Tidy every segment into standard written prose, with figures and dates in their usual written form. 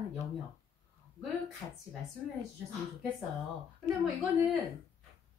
하는 영역을 같이 말씀을 해주셨으면 좋겠어요. 근데 뭐 이거는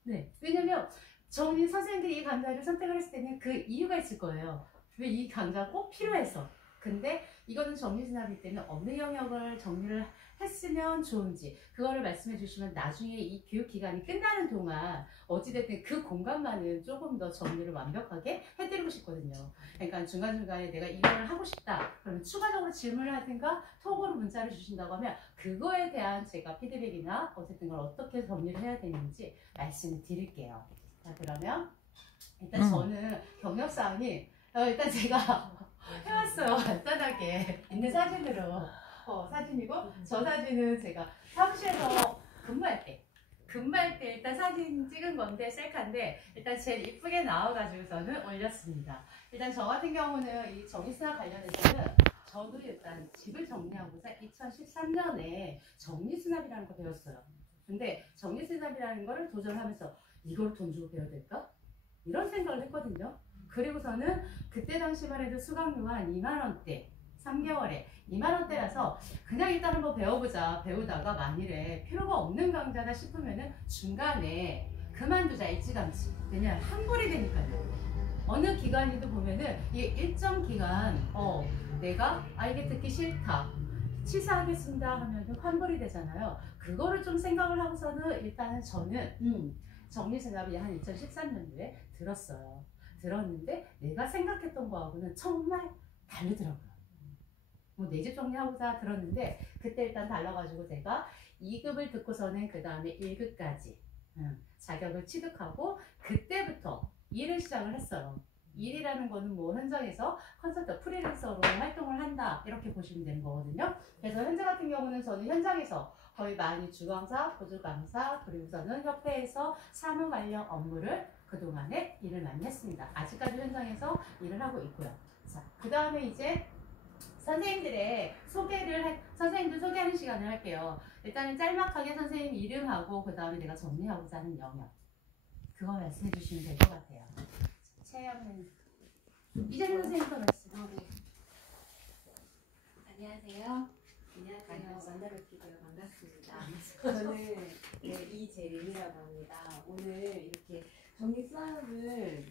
네, 왜냐면 저희 선생님들이 이 강좌를 선택을 했을 때는 그 이유가 있을 거예요. 왜 이 강좌가 꼭 필요해서. 근데 이거는 정리진학이기 때문에 어느 영역을 정리를 했으면 좋은지 그거를 말씀해 주시면 나중에 이 교육 기간이 끝나는 동안 어찌됐든 그 공간만은 조금 더 정리를 완벽하게 해드리고 싶거든요. 그러니까 중간중간에 내가 이거를 하고 싶다 그러면 추가적으로 질문을 하든가 톡으로 문자를 주신다고 하면 그거에 대한 제가 피드백이나 어쨌든 걸 어떻게 정리를 해야 되는지 말씀을 드릴게요. 자, 그러면 일단 저는 경력사항이 일단 제가 해왔어요. 간단하게 있는 사진으로 사진이고 저 사진은 제가 사무실에서 근무할 때 일단 사진 찍은 건데 셀카인데 일단 제일 이쁘게 나와가지고서는 올렸습니다. 일단 저 같은 경우는 이 정리수납 관련해서는 저도 일단 집을 정리하고서 2013년에 정리수납이라는 거 배웠어요. 근데 정리수납이라는 거를 도전하면서 이걸 돈 주고 배워야 될까? 이런 생각을 했거든요. 그리고서는 그때 당시만 해도 수강료가 한 2만원대 3개월에 2만원대라서 그냥 일단 한번 배워보자. 배우다가 만일에 필요가 없는 강좌다 싶으면은 중간에 그만두자. 일찌감치. 왜냐면 환불이 되니까요. 어느 기간이도 보면은 이게 일정 기간 내가 이게 듣기 싫다 취소하겠습니다 하면 환불이 되잖아요. 그거를 좀 생각을 하고서는 일단은 저는 정리수납이 한 2013년도에 들었어요. 들었는데 내가 생각했던 거하고는 정말 다르더라고요. 뭐 내 집 정리하고자 들었는데 그때 일단 달라가지고 제가 2급을 듣고서는 그 다음에 1급까지 자격을 취득하고 그때부터 일을 시작을 했어요. 일이라는 거는 뭐 현장에서 컨설터 프리랜서로 활동을 한다 이렇게 보시면 되는 거거든요. 그래서 현재 같은 경우는 저는 현장에서 거의 많이 주강사, 보조강사 그리고서는 협회에서 사무 관련 업무를 그동안에 일을 많이 했습니다. 아직까지 현장에서 일을 하고 있고요. 자, 그 다음에 이제 선생님들의 선생님들 소개하는 시간을 할게요. 일단은 짤막하게 선생님 이름하고 그 다음에 내가 정리하고자 하는 영역 그거 말씀해 주시면 될 것 같아요. 최영은 이재민 선생님부터 말씀하세요. 안녕하세요. 만나뵙기로 반갑습니다. 저는 이재림이라고 합니다. 오늘 이렇게 정리수납을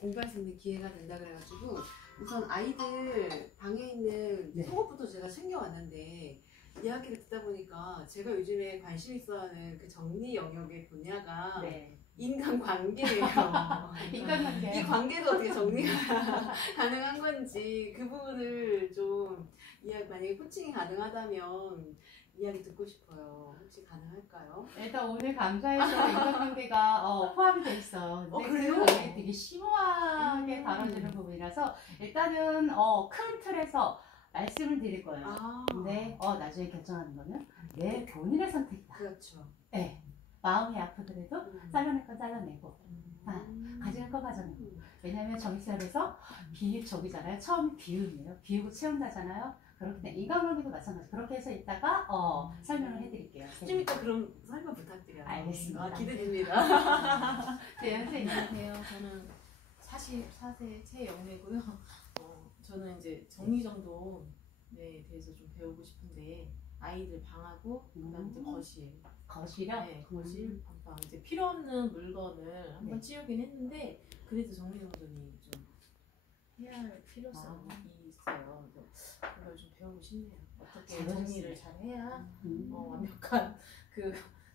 공부할 수 있는 기회가 된다 그래가지고 우선 아이들 방에 있는 속옷부터 제가 챙겨왔는데 이야기를 듣다 보니까 제가 요즘에 관심 있어하는 그 정리 영역의 분야가 인간관계예요. 인간관계. 이 관계도 어떻게 정리가 가능한 건지 그 부분을 좀 만약에 코칭이 가능하다면 이야기 듣고 싶어요. 혹시 가능할까요? 일단 오늘 강좌에서 인간관계가 포함이 돼 있어요. 근데 그래요? 그게 되게 심오하게 다뤄지는 부분이라서 일단은 큰 틀에서 말씀을 드릴 거예요. 근데 나중에 결정하는 거는 내 본인의 선택이다. 그렇죠. 네. 마음이 아프더라도 잘라낼 건 잘라내고 가져갈 거 가져내고. 왜냐하면 정치사에서 저기잖아요. 처음 비움이에요. 비우고 채운다잖아요. 그렇기 때문에 인간관계도 마찬가지. 그렇게 해서 이따가 설명을 해드릴게요. 좀 이따 그럼 설명 부탁드려요. 알겠습니다. 기대됩니다. 네, 선생님. 안녕하세요. 저는 44세 최영래고요. 저는 이제 정리정돈에 대해서 좀 배우고 싶은데 아이들 방하고 그다음 이제 거실. 거실이요? 네, 거실, 방방. 이제 필요 없는 물건을 한번 치우긴 했는데 그래도 정리정돈이 좀 해야 할 필요성이 있어요. 그걸 좀 배우고 싶네요. 어떻게 정리를 잘 해야 완벽한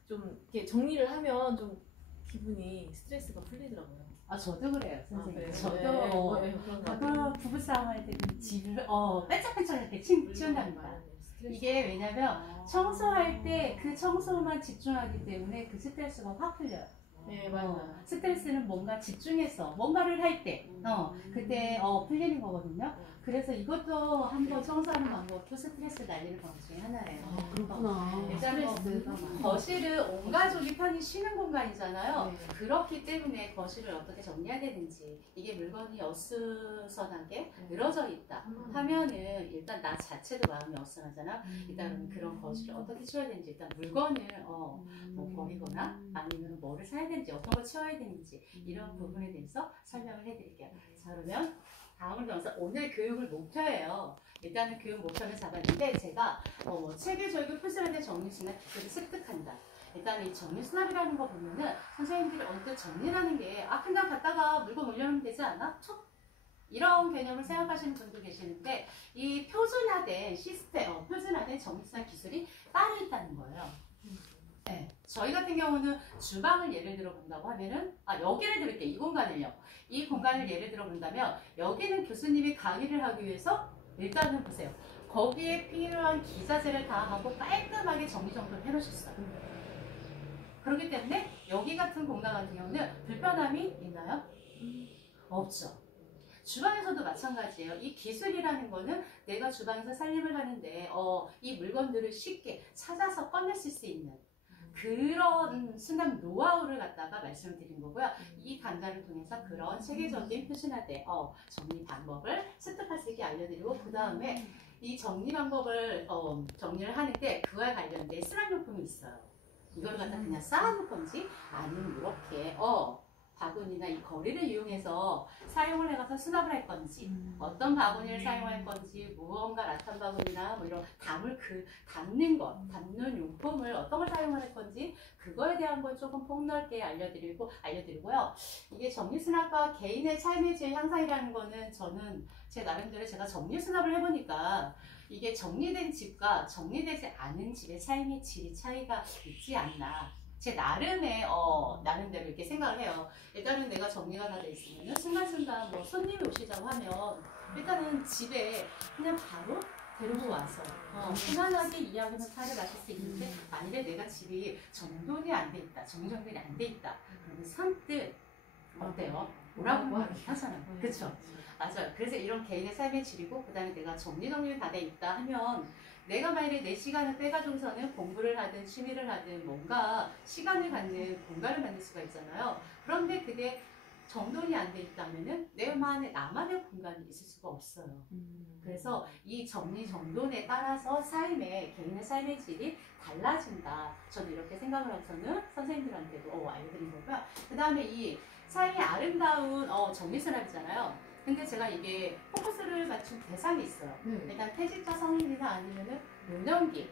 좀 이렇게 정리를 하면 좀 기분이 스트레스가 풀리더라고요. 저도 그래요, 선생님. 저도 부부싸움 할 때 집을 뺀짝뺀짝 이렇게 치운답니다. 이게 왜냐면 청소할 때 그 청소만 집중하기 때문에 그 스트레스가 확 풀려요. 네, 맞아요. 스트레스는 뭔가 집중해서 뭔가를 할 때 그때 풀리는 거거든요. 그래서 이것도 한번 청소하는 방법도 스트레스 날리는 방법 중에 하나예요. 그렇구나. 일단은 거실은 온 가족이 편히 쉬는 공간이잖아요. 네. 그렇기 때문에 거실을 어떻게 정리해야 되는지 이게 물건이 어수선하게 늘어져 있다 하면은 일단 나 자체도 마음이 어수선하잖아. 일단 그런 거실을 어떻게 치워야 되는지 일단 물건을 뭐 버리거나 아니면 뭐를 사야 되는지 어떤 걸 치워야 되는지 이런 부분에 대해서 설명을 해드릴게요. 자, 그러면 다음으로 넘어서 오늘 교육을 목표예요. 일단은 교육 목표를 잡았는데 제가 체계적이고 표준화된 정리수납 기술을 습득한다. 일단 이 정리수납이라는 거 보면은 선생님들이 언뜻 정리라는 게 그냥 갖다가 물건 올려놓으면 되지 않아? 툭! 이런 개념을 생각하시는 분도 계시는데 이 표준화된 시스템, 표준화된 정리수납 기술이 따로 있다는 거예요. 네, 저희 같은 경우는 주방을 예를 들어 본다고 하면은 여기를 드릴게요. 이 공간을요. 이 공간을 예를 들어 본다면 여기는 교수님이 강의를 하기 위해서 일단은 보세요. 거기에 필요한 기자재를 다 하고 깔끔하게 정리정돈을 해놓으셨어요. 그렇기 때문에 여기 같은 공간 같은 경우는 불편함이 있나요? 없죠. 주방에서도 마찬가지예요. 이 기술이라는 거는 내가 주방에서 살림을 하는데 이 물건들을 쉽게 찾아서 꺼낼 수 있는 그런 수납 노하우를 갖다가 말씀을 드린 거고요. 이 강좌를 통해서 그런 체계적인 표준화된 정리 방법을 습득할 수 있게 알려드리고, 그 다음에 이 정리 방법을 정리를 하는데 그와 관련된 수납용품이 있어요. 이걸 갖다 그냥 쌓아놓을 건지 아니면 이렇게 바구니나 이 거리를 이용해서 사용을 해가서 수납을 할 건지, 어떤 바구니를 사용할 건지, 무언가 라탄 바구니나 뭐 이런 담는 담는 용품을 어떤 걸 사용을 할 건지, 그거에 대한 걸 조금 폭넓게 알려드리고요. 이게 정리수납과 개인의 삶의 질 향상이라는 거는 저는 제 나름대로 제가 정리수납을 해보니까 이게 정리된 집과 정리되지 않은 집의 삶의 질이 차이가 있지 않나. 제 나름대로 이렇게 생각을 해요. 일단은 내가 정리가 다 돼 있으면 순간순간 뭐 손님이 오시자고 하면 일단은 집에 그냥 바로 데리고 와서 편안하게 이야기하면서 차를 마실 수 있는데, 만일에 내가 집이 정돈이 안 돼 있다, 정리정돈이 안 돼 있다, 그러면 선뜻 어때요? 오라고 말을 하잖아요. 그쵸? 맞아요. 그래서 이런 개인의 삶의 질이고, 그 다음에 내가 정리정돈이 다 돼 있다 하면 내가 만약에 내 시간을 빼가지고서는 공부를 하든 취미를 하든 뭔가 시간을 갖는 공간을 만들 수가 있잖아요. 그런데 그게 정돈이 안 돼 있다면은 나만의 공간이 있을 수가 없어요. 그래서 이 정돈에 따라서 개인의 삶의 질이 달라진다. 저는 이렇게 생각을 해서는 선생님들한테도 알려드린 거고요. 그 다음에 이 삶의 아름다운 정리수납이잖아요. 근데 제가 이게 포커스를 맞춘 대상이 있어요. 일단 퇴직자 성인이나 아니면은 노년기,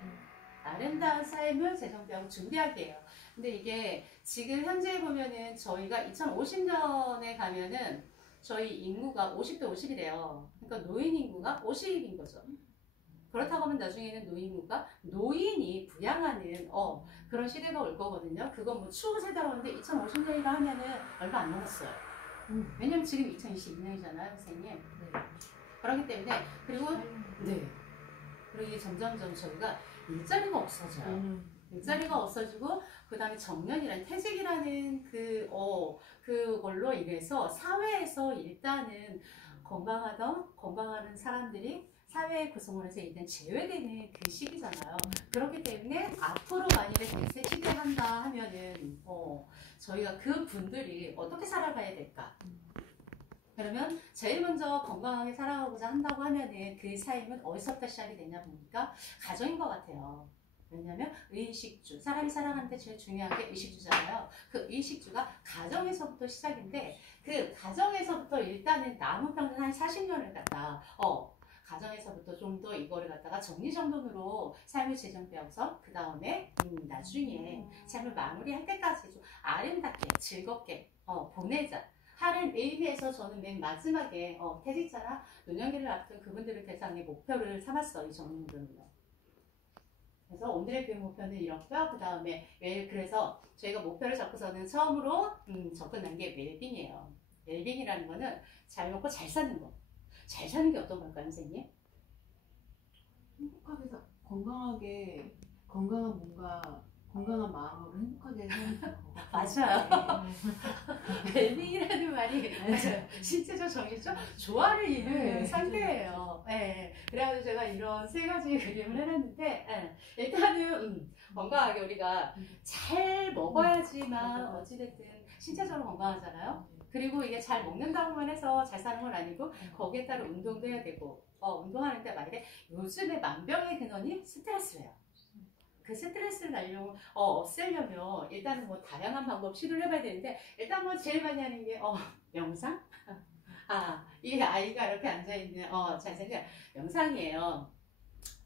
아름다운 삶을 재정비하고 준비하기예요. 근데 이게 지금 현재 보면은 저희가 2050년에 가면은 저희 인구가 50대 50이래요. 그러니까 노인 인구가 50인 거죠. 그렇다고 하면 나중에는 노인이 부양하는 그런 시대가 올 거거든요. 그건 뭐 추후 세대라고 하는데 2050년이라 하면은 얼마 안 남았어요. 왜냐면 지금 2022년이잖아요, 선생님. 네. 그렇기 때문에 그리고 이게 점점점 저희가 일자리가 없어져요. 일자리가 없어지고, 그 다음에 정년이란 퇴직이라는 그걸로 인해서 사회에서 일단은 건강하는 사람들이 사회 구성원에서 일단 제외되는 그 시기잖아요. 그렇기 때문에 앞으로 만일에 대세 시대한다 하면은 저희가 그 분들이 어떻게 살아가야 될까? 그러면 제일 먼저 건강하게 살아가고자 한다고 하면은 그 삶은 어디서부터 시작이 되냐 보니까 가정인 것 같아요. 왜냐면 의식주, 사람이 살아가는데 제일 중요한 게 의식주잖아요. 그 의식주가 가정에서부터 시작인데, 그 가정에서부터 일단은 남은 평생 한 40년을 갖다 가정에서부터 좀 더 이거를 갖다가 정리정돈으로 삶을 재정비하고서 그 다음에 나중에 삶을 마무리할 때까지 좀 아름답게 즐겁게 보내자 하는 의미에서 저는 맨 마지막에 퇴직자나 노년기를 앞둔 그분들을 대상의 목표를 삼았어요. 이 정리정돈을요. 그래서 오늘의 교육 목표는 이렇고요. 그 다음에 그래서 저희가 목표를 잡고서는 처음으로 접근한 게 웰빙이에요. 웰빙이라는 거는 잘 먹고 잘 사는 거. 잘 사는 게 어떤 걸까요, 선생님? 행복하게 건강하게 건강한 마음으로 행복하게 사는 거. 맞아요. 웰빙이라는 말이 실제적 정의죠. 조화를 이루는 상태예요. 네. 그래가지고 제가 이런 세 가지 그림을 해놨는데, 일단은 건강하게 우리가 잘 먹어야지만 어찌됐든 신체적으로 건강하잖아요. 그리고 이게 잘 먹는다고만 해서 잘 사는 건 아니고 거기에 따른 운동도 해야 되고, 운동하는데 만약에 요즘에 만병의 근원이 스트레스래요. 그 스트레스를 없애려면 일단은 뭐 다양한 방법 시도를 해봐야 되는데, 일단 뭐 제일 많이 하는 게 명상? 이 아이가 이렇게 앉아있는, 잘생긴 영상이에요.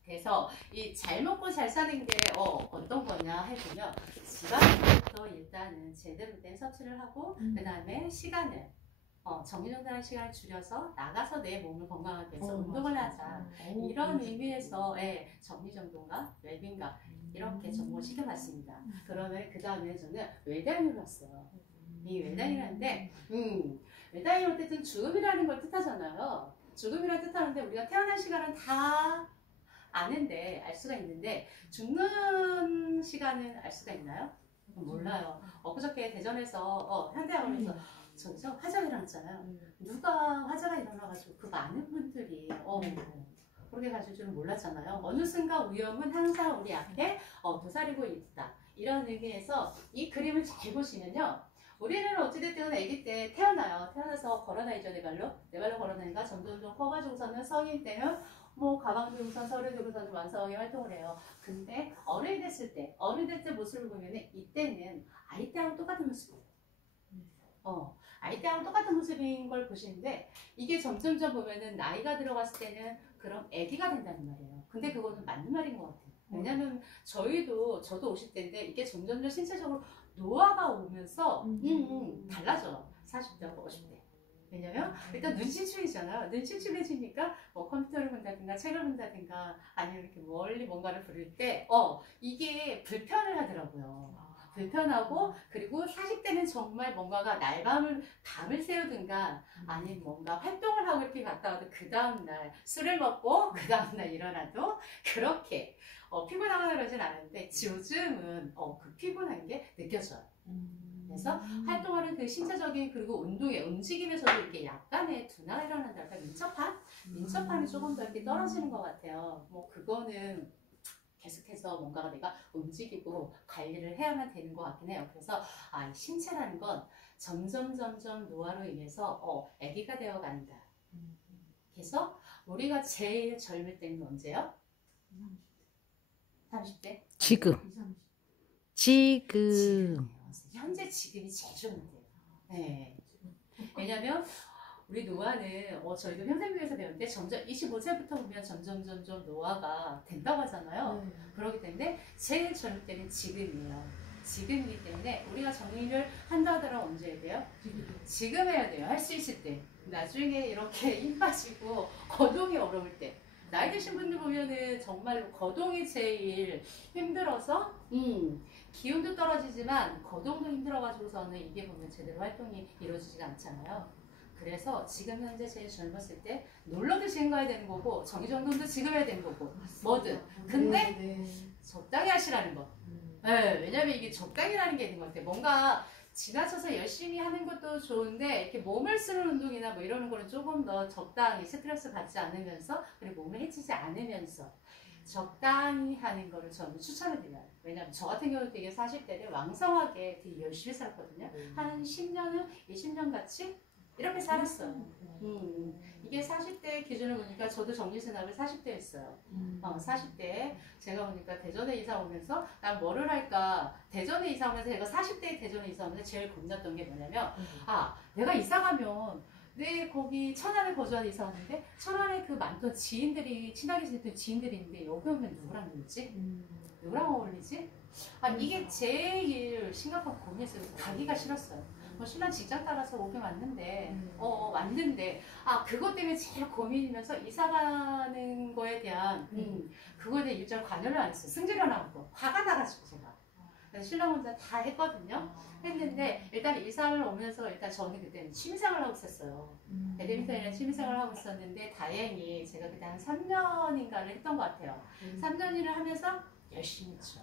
그래서 이 잘 먹고 잘 사는 게 어떤 거냐 해보면 집안부터 일단은 제대로 된 섭취를 하고 그 다음에 시간을 정리정돈할 시간을 줄여서 나가서 내 몸을 건강하게 해서 운동을 하자. 이런 의미에서 정리정돈과 웰빙과 이렇게 접목을 시켜봤습니다. 그러면 그 다음에 저는 웰다잉으로 왔어요. 이 웰다잉이라는데 웰다잉이 어쨌든 죽음이라는 걸 뜻하잖아요. 죽음이라는 뜻하는데 우리가 태어난 시간은 다 아는데 알 수가 있는데 죽는 시간은 알 수가 있나요? 몰라요. 엊그저께 대전에서 현대학원에서 저기서 화재가 일어났잖아요. 누가 화재가 일어나가지고 그 많은 분들이 그렇게 가실 줄은 몰랐잖아요. 어느 순간 위험은 항상 우리 앞에 도사리고 있다. 이런 의미에서 이 그림을 잘 보시면요. 우리는 어찌됐든 아기 때 태어나요. 태어나서 걸어다니죠. 내 발로 걸어다니까 점점 커가지고서는 성인 때는 뭐 가방 들고선 서류 들고선 완성하게 활동을 해요. 근데 어른이 됐을 때 모습을 보면은 이때는 아이 때하고 똑같은 모습이에요. 아이 때하고 똑같은 모습인 걸 보시는데 이게 점점점 보면은 나이가 들어갔을 때는 그럼 아기가 된다는 말이에요. 근데 그거는 맞는 말인 것 같아요. 왜냐면 저도 50대인데 이게 점점점 신체적으로 노화가 오면서 달라져. 40대하고 50대. 왜냐면 일단 눈치충이잖아요. 눈치충해지니까 뭐 컴퓨터를 본다든가 책을 본다든가 아니면 이렇게 멀리 뭔가를 부를 때 이게 불편을 하더라고요. 불편하고 그리고 40대는 정말 뭔가가 밤을 새우든가 아니면 뭔가 활동을 하고 이렇게 갔다 와도 그 다음날 술을 먹고 그 다음날 일어나도 그렇게 피곤하거나 그러진 않은데 요즘은 그 피곤한 게 느껴져요. 그래서 활동하는 그 신체적인 그리고 움직임에서도 이렇게 약간의 둔화가 일어난달까 민첩함이 조금 더 이렇게 떨어지는 것 같아요. 뭐 그거는 계속해서 뭔가가 내가 움직이고 관리를 해야만 되는 것 같긴 해요. 그래서 이 신체라는 건 점점 노화로 인해서 아기가 되어 간다. 그래서 우리가 제일 젊을 때는 언제요? 30대? 지금. 현재 지금이 제일 좋은 때예요. 네. 왜냐면 우리 노화는 저희도 평생교육에서 배웠는데 점점 25세부터 보면 점점 노화가 된다고 하잖아요. 그렇기 때문에 제일 젊을 때는 지금이에요. 지금이기 때문에 우리가 정리를 한다 하더라도 언제 해야 돼요? 지금 해야 돼요. 할 수 있을 때. 나중에 이렇게 힘 빠지고 거동이 어려울 때. 나이 드신 분들 보면은 정말로 거동이 제일 힘들어서 기운도 떨어지지만 거동도 힘들어가지고서는 이게 보면 제대로 활동이 이루어지지가 않잖아요. 그래서 지금 현재 제일 젊었을 때 놀러도 지금 가야 되는 거고 정기정돈도 지금 해야 되는 거고 뭐든. 근데 적당히 하시라는 거. 왜냐면 이게 적당히라는 게 있는 것 같아요. 뭔가 지나쳐서 열심히 하는 것도 좋은데 이렇게 몸을 쓰는 운동이나 뭐 이러는 거는 조금 더 적당히 스트레스 받지 않으면서 그리고 몸을 해치지 않으면서 적당히 하는 거를 저는 추천을 드려요. 왜냐면 저 같은 경우는 되게 40대를 왕성하게 되게 열심히 살았거든요. 한 10년은 20년 같이 이렇게 살았어요. 이게 40대 기준을 보니까 저도 정리승합을 40대 했어요. 40대에 제가 보니까 대전에 이사 오면서 난 뭐를 할까. 대전에 이사 오면서 제가 40대에 대전에 이사 오면서 제일 겁났던 게 뭐냐면 내가 이사 가면 내 거기 천안에 거주하는 이사 왔는데 천안에 그 많던 지인들이 친하게 지냈던 지인들이 있는데 여기 오면 누구랑 놀지? 누구랑 어울리지? 이게 제일 심각한 고민이었어요. 가기가 싫었어요. 신랑 직장 따라서 오긴 왔는데 그것 때문에 제일 고민이면서 이사 가는 거에 대한 그거에 대한 일절 관여를 안 했어요. 승질을 나고 화가 나가지고 제가. 그래서 신랑 혼자 다 했거든요. 했는데 일단 이사를 오면서 일단 저는 그때는 취미생활을 하고 있었어요. 배드민턴이라는 취미생활을 하고 있었는데 다행히 제가 그때 한 3년인가를 했던 것 같아요. 3년 일을 하면서 열심히 했죠.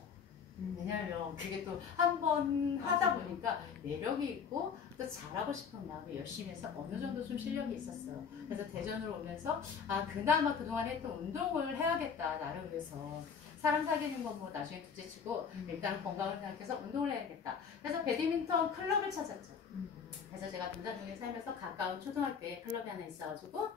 왜냐면 그게 또 한 번 하다 보니까 매력이 있고 또 잘하고 싶은 마음이 열심히 해서 어느 정도 좀 실력이 있었어요. 그래서 대전으로 오면서 그나마 그동안 했던 운동을 해야겠다. 나를 위해서. 사람 사귀는 건 뭐 나중에 둘째치고 일단 건강을 생각해서 운동을 해야겠다. 그래서 배드민턴 클럽을 찾았죠. 그래서 제가 분당동에 살면서 가까운 초등학교에 클럽이 하나 있어가지고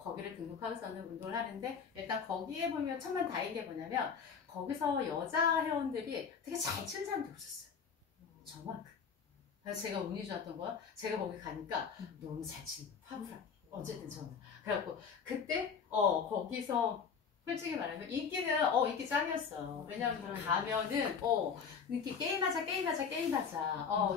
거기를 등록하고서는 운동을 하는데 일단 거기에 보면 천만다행인 게 뭐냐면 거기서 여자 회원들이 되게 잘 치는 사람들이 없었어요. 저만큼. 그래서 제가 운이 좋았던 건 제가 거기 가니까 너무 잘 치는 거, 파울하게. 어쨌든 저는. 그래갖고 그때 거기서 솔직히 말하면 인기 짱이었어. 왜냐면 가면은 이렇게 게임하자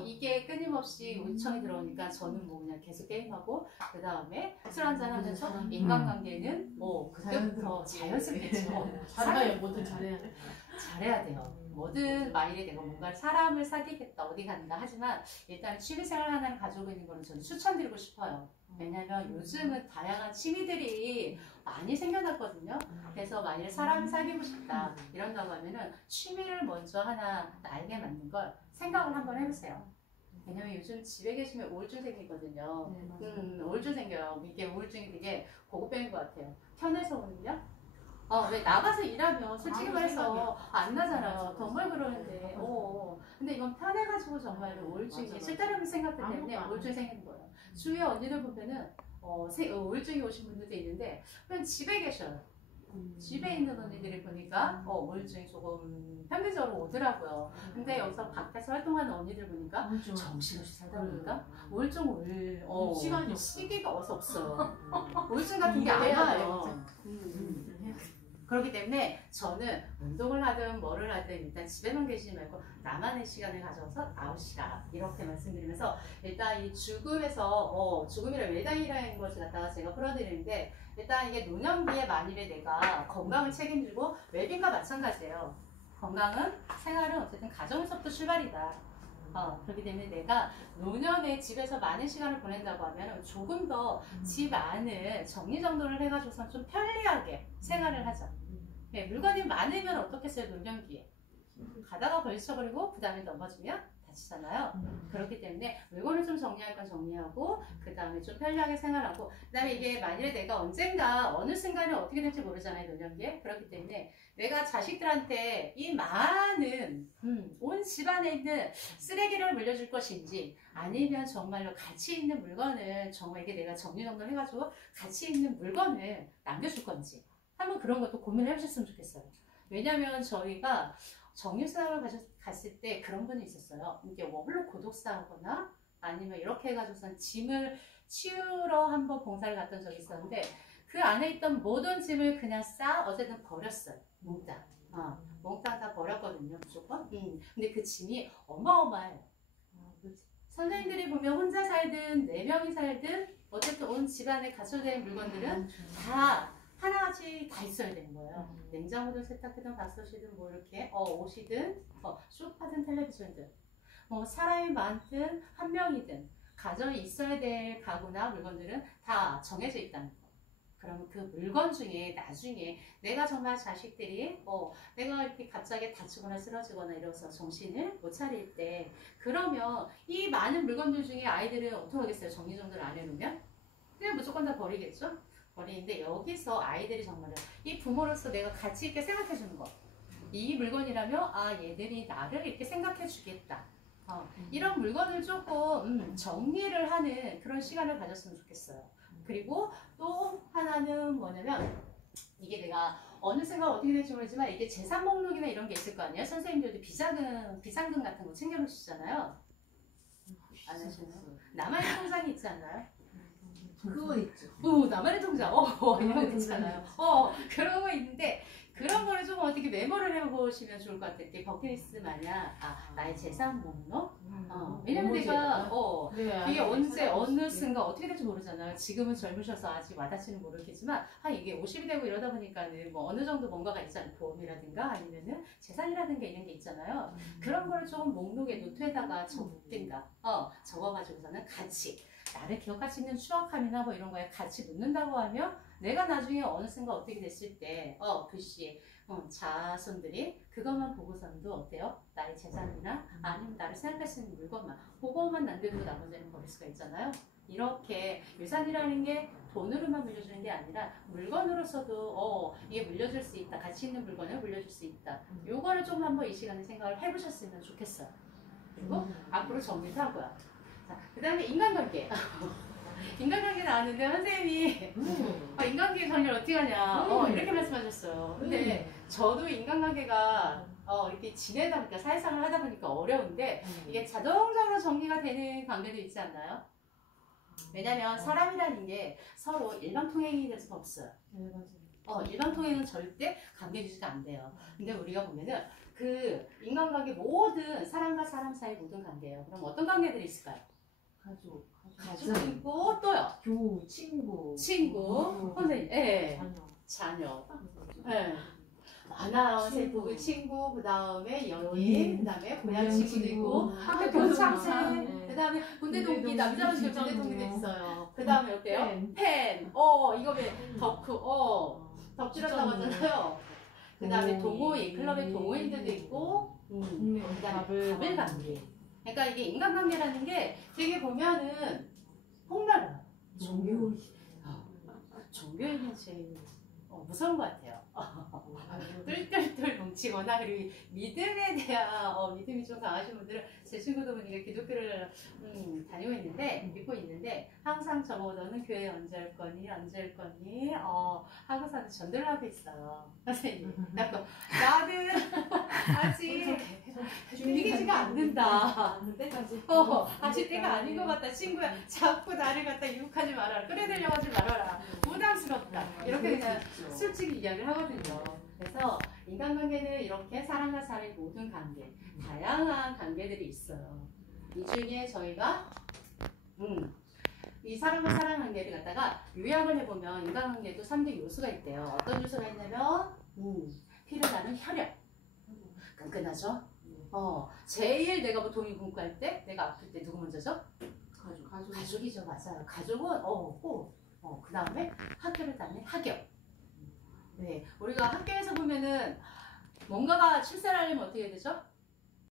이게 끊임없이 요청이 들어오니까 저는 뭐 그냥 계속 게임하고 그 다음에 술 한잔 하면서 인간관계는 그때부터 자연스럽겠죠. 잘해요. 뭐든 잘해야 돼. 잘해야 돼요. 뭐든 만일에 내가 뭔가 사람을 사귀겠다 어디 간다 하지만 일단 취미생활 하나를 가지고 있는 거는 저는 추천드리고 싶어요. 왜냐면 요즘은 다양한 취미들이 많이 생겨났거든요. 그래서 만일에 사람을 사귀고 싶다 이런다고 하면은 취미를 먼저 하나 나에게 맞는 걸 생각을 한번 해보세요. 왜냐면 요즘 집에 계시면 우울증 생기거든요. 우울증 생겨요. 이게 우울증이 되게 고급병인 것 같아요. 편해서 오는요? 왜 나가서 일하면 솔직히 말해서 안 나잖아요. 정말 그러는데. 근데 이건 편해가지고 정말 우울증이 쓸데없는 생각들 때문에 우울증이 생기는 거예요. 주위에 언니들 보면은 우울증이 오신 분들도 있는데 그냥 집에 계셔요. 집에 있는 언니들이 보니까 우울증이 조금 평균적으로 오더라고요. 근데 여기서 밖에서 활동하는 언니들 보니까 정신없이 살다 보니까 우울증 올 시기가 없어요. 우울증 같은 게 안 와요. 그렇기 때문에 저는 운동을 하든 뭐를 하든 일단 집에만 계시지 말고 나만의 시간을 가져서 나오시라 이렇게 말씀드리면서 일단 이 죽음이랑 외당이라는 것을 갖다가 제가 풀어드리는데 일단 이게 노년기에 만일에 내가 건강을 책임지고 웰빙과 마찬가지예요. 건강은 생활은 어쨌든 가정에서부터 출발이다. 그렇기 때문에 내가 노년에 집에서 많은 시간을 보낸다고 하면 조금 더 집 안을 정리정돈을 해가지고선 좀 편리하게 생활을 하자. 네, 물건이 많으면 어떻겠어요, 노년기에. 가다가 걸쳐버리고 그 다음에 넘어지면 다치잖아요. 그렇기 때문에 물건을 좀 정리할 건 정리하고 그 다음에 좀 편리하게 생활하고 그 다음에 이게 만일에 내가 언젠가 어느 순간에 어떻게 될지 모르잖아요, 노년기에. 그렇기 때문에 내가 자식들한테 이 많은 온 집안에 있는 쓰레기를 물려줄 것인지 아니면 정말로 가치 있는 물건을 정말 이게 내가 정리정돈 해가지고 가치 있는 물건을 남겨줄 건지 한번 그런 것도 고민을 해보셨으면 좋겠어요. 왜냐면 저희가 정유사를 갔을 때 그런 분이 있었어요. 이게 홀로 고독사하거나 아니면 이렇게 해가지고선 짐을 치우러 한번 봉사를 갔던 적이 있었는데 그 안에 있던 모든 짐을 그냥 어쨌든 버렸어요. 몽땅. 몽땅 다 버렸거든요. 무조건. 근데 그 짐이 어마어마해요. 선생님들이 보면 혼자 살든 4명이 살든 어쨌든 온 집안에 갖춰진 물건들은 다 하나같이 다 있어야 되는 거예요. 냉장고든 세탁기든 밥솥이든 뭐 이렇게 옷이든 소파든 텔레비전이든 뭐 사람이 많든 한 명이든 가정에 있어야 될 가구나 물건들은 다 정해져 있다는 거. 그러면 그 물건 중에 나중에 내가 정말 자식들이 내가 이렇게 갑자기 다치거나 쓰러지거나 이래서 정신을 못 차릴 때 그러면 이 많은 물건들 중에 아이들은 어떻게 하겠어요? 정리정돈을 안 해놓으면? 그냥 무조건 다 버리겠죠? 버리는데 여기서 아이들이 정말 이 부모로서 내가 가치 있게 생각해 주는 거. 이 물건이라면 얘들이 나를 이렇게 생각해 주겠다. 이런 물건을 조금 정리를 하는 그런 시간을 가졌으면 좋겠어요. 그리고 또 하나는 뭐냐면 이게 내가 어느 순간 어떻게 될지 모르지만 이게 재산 목록이나 이런 게 있을 거 아니에요? 선생님들도 비상금 같은 거 챙겨놓으시잖아요. 안 하시나요? 나만의 통장이 있지 않나요? 그거 있죠. 나만의 통장. 이런 거 있잖아요. 그런 거 있는데 그런 거를 좀 어떻게 메모를 해보시면 좋을 것 같아요. 이렇게 버킷리스트 마냥 나의 재산 목록. 왜냐면 내가 이게 언제 어느 순간 어떻게 될지 모르잖아요. 지금은 젊으셔서 아직 와닿지는 모르겠지만 이게 50이 되고 이러다 보니까는 뭐 어느 정도 뭔가가 있잖아요. 보험이라든가 아니면은 재산이라든가 이런 게 있잖아요. 그런 거를 좀 목록에 노트에다가 적든가 적어가지고서는 같이 나를 기억할 수 있는 추억함이나 뭐 이런 거에 같이 묻는다고 하면 내가 나중에 어느 순간 어떻게 됐을 때 글씨 자손들이 그것만 보고서는도 어때요? 나의 재산이나 아니면 나를 생각할 수 있는 물건만 그것만 남겨두고 나머지는 버릴 수가 있잖아요. 이렇게 유산이라는 게 돈으로만 물려주는 게 아니라 물건으로서도 이게 물려줄 수 있다. 가치 있는 물건을 물려줄 수 있다. 요거를 좀 한번 이 시간에 생각을 해보셨으면 좋겠어요. 그리고 앞으로 정리도 하고요. 그 다음에 인간관계. 인간관계 나왔는데 선생님이 인간관계 관리를 어떻게 하냐 이렇게 말씀하셨어요. 근데 저도 인간관계가 이렇게 지내다 보니까 사회생활을 하다 보니까 어려운데 이게 자동적으로 정리가 되는 관계도 있지 않나요? 왜냐면 사람이라는 게 서로 일방통행이 될 수가 없어요. 네, 맞아요. 일방통행은 절대 관계 유지가 안 돼요. 근데 우리가 보면은 그 인간관계 모든 사람과 사람 사이 모든 관계예요. 그럼 어떤 관계들이 있을까요? 가족 있고 또요. 교우, 친구, 선생님, 예, 자녀. 예. 많아요. 세포 친구, 그 다음에 연인, 그 다음에 고향 친구도 있고, 학교 교창생, 그 다음에 군대 동기, 남자분들 군대 동기도 있어요. 그 다음에 어때요? 팬, 이거 왜 덕후, 덕질한다고 하잖아요. 그 다음에 동호인, 클럽의 동호인들도 있고, 그 다음에 밥을 관계. 그러니까 이게 인간관계라는 게 되게 보면은 폭넓어요. 종교인이 제일 무서운 것 같아요. 똘똘똘 뭉치거나 그리고 믿음에 대한 믿음이 좀 강하신 분들은 제 친구도 보니까 기독교를 다니고 있는데 믿고 있는데 항상 저보고는 교회 언제 할 거니 하고서는 전도를 하고 있어요. 선생님. 나는 아직 준비되지가 않는다. 아직 때가 아닌 것 같다. 친구야 자꾸 나를 갖다 유혹하지 말아라. 끌어들려고 하지 말아라. 부담스럽다. 이렇게 그냥 솔직히 이야기를 하거든요. 그래서 인간관계는 이렇게 사람과 사람의 모든 관계, 다양한 관계들이 있어요. 이 중에 저희가 이 사람과 사람 관계를 갖다가 요약을 해보면 인간관계도 3대 요소가 있대요. 어떤 요소가 있냐면 피를 나는 혈연. 끈끈하죠? 제일 내가 뭐 동이 굶고 때 내가 아플 때 누구 먼저죠? 가족이죠. 맞아요. 가족은 그 다음에 학교를 다니는 학교. 네, 우리가 학교에서 보면은 뭔가가 출세를 하려면 어떻게 해야 되죠?